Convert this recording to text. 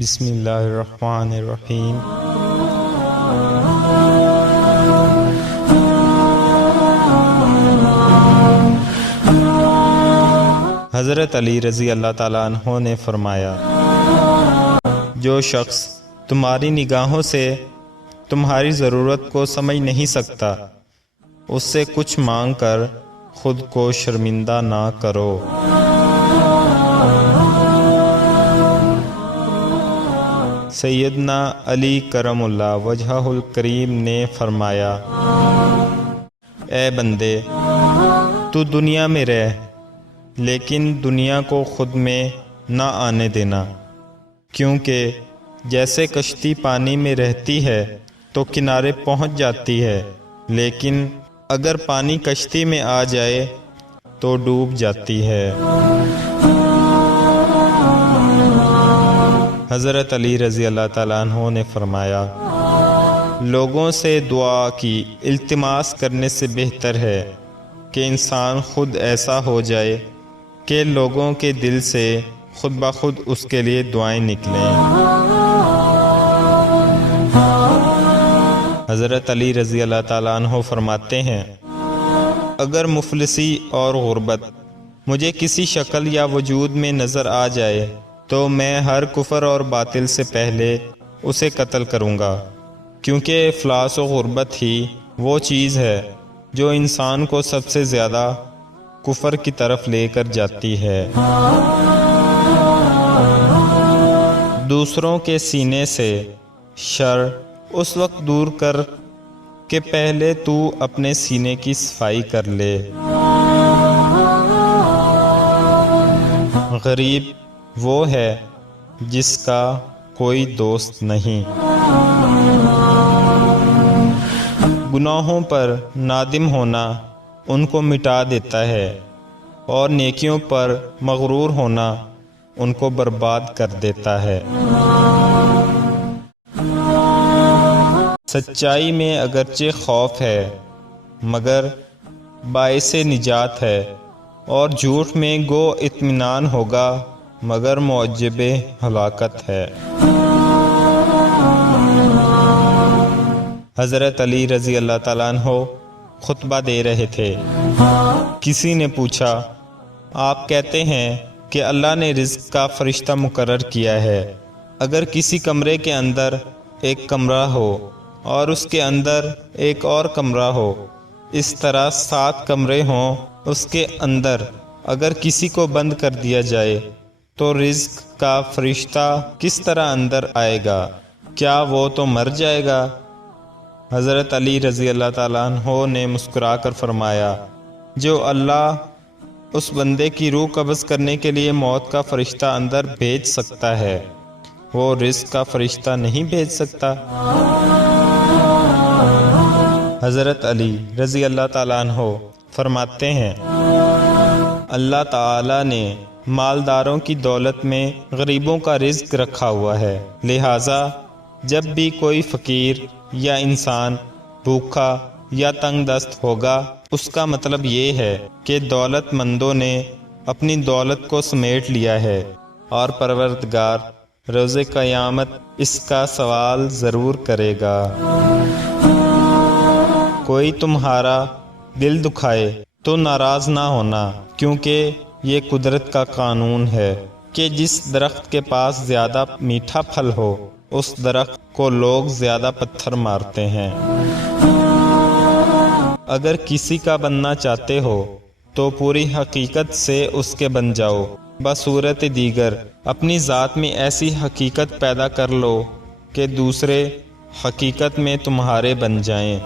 بسم اللہ الرحمن الرحیم۔ حضرت علی رضی اللہ تعالیٰ عنہ نے فرمایا، جو شخص تمہاری نگاہوں سے تمہاری ضرورت کو سمجھ نہیں سکتا، اس سے کچھ مانگ کر خود کو شرمندہ نہ کرو۔ سیدنا علی کرم اللہ وجہہ الکریم نے فرمایا، اے بندے، تو دنیا میں رہ لیکن دنیا کو خود میں نہ آنے دینا، کیونکہ جیسے کشتی پانی میں رہتی ہے تو کنارے پہنچ جاتی ہے، لیکن اگر پانی کشتی میں آ جائے تو ڈوب جاتی ہے۔ حضرت علی رضی اللہ تعالیٰ عنہ نے فرمایا، لوگوں سے دعا کی التماس کرنے سے بہتر ہے کہ انسان خود ایسا ہو جائے کہ لوگوں کے دل سے خود بخود اس کے لیے دعائیں نکلیں۔ حضرت علی رضی اللہ تعالیٰ عنہ فرماتے ہیں، اگر مفلسی اور غربت مجھے کسی شکل یا وجود میں نظر آ جائے تو میں ہر کفر اور باطل سے پہلے اسے قتل کروں گا، کیونکہ افلاس و غربت ہی وہ چیز ہے جو انسان کو سب سے زیادہ کفر کی طرف لے کر جاتی ہے۔ دوسروں کے سینے سے شر اس وقت دور کر کہ پہلے تو اپنے سینے کی صفائی کر لے۔ غریب وہ ہے جس کا کوئی دوست نہیں۔ گناہوں پر نادم ہونا ان کو مٹا دیتا ہے، اور نیکیوں پر مغرور ہونا ان کو برباد کر دیتا ہے۔ سچائی میں اگرچہ خوف ہے مگر باعث نجات ہے، اور جھوٹ میں گو اطمینان ہوگا مگر موجب ہلاکت ہے۔ حضرت علی رضی اللہ تعالیٰ عنہ خطبہ دے رہے تھے، کسی نے پوچھا، آپ کہتے ہیں کہ اللہ نے رزق کا فرشتہ مقرر کیا ہے، اگر کسی کمرے کے اندر ایک کمرہ ہو اور اس کے اندر ایک اور کمرہ ہو، اس طرح 7 کمرے ہوں، اس کے اندر اگر کسی کو بند کر دیا جائے تو رزق کا فرشتہ کس طرح اندر آئے گا؟ کیا وہ تو مر جائے گا؟ حضرت علی رضی اللہ تعالیٰ عنہ نے مسکرا کر فرمایا، جو اللہ اس بندے کی روح قبض کرنے کے لیے موت کا فرشتہ اندر بھیج سکتا ہے، وہ رزق کا فرشتہ نہیں بھیج سکتا۔ حضرت علی رضی اللہ تعالیٰ عنہ فرماتے ہیں، اللہ تعالیٰ نے مالداروں کی دولت میں غریبوں کا رزق رکھا ہوا ہے، لہٰذا جب بھی کوئی فقیر یا انسان بھوکا یا تنگ دست ہوگا، اس کا مطلب یہ ہے کہ دولت مندوں نے اپنی دولت کو سمیٹ لیا ہے، اور پروردگار روز قیامت اس کا سوال ضرور کرے گا۔ کوئی تمہارا دل دکھائے تو ناراض نہ ہونا، کیونکہ یہ قدرت کا قانون ہے کہ جس درخت کے پاس زیادہ میٹھا پھل ہو اس درخت کو لوگ زیادہ پتھر مارتے ہیں۔ اگر کسی کا بننا چاہتے ہو تو پوری حقیقت سے اس کے بن جاؤ، بصورت دیگر اپنی ذات میں ایسی حقیقت پیدا کر لو کہ دوسرے حقیقت میں تمہارے بن جائیں۔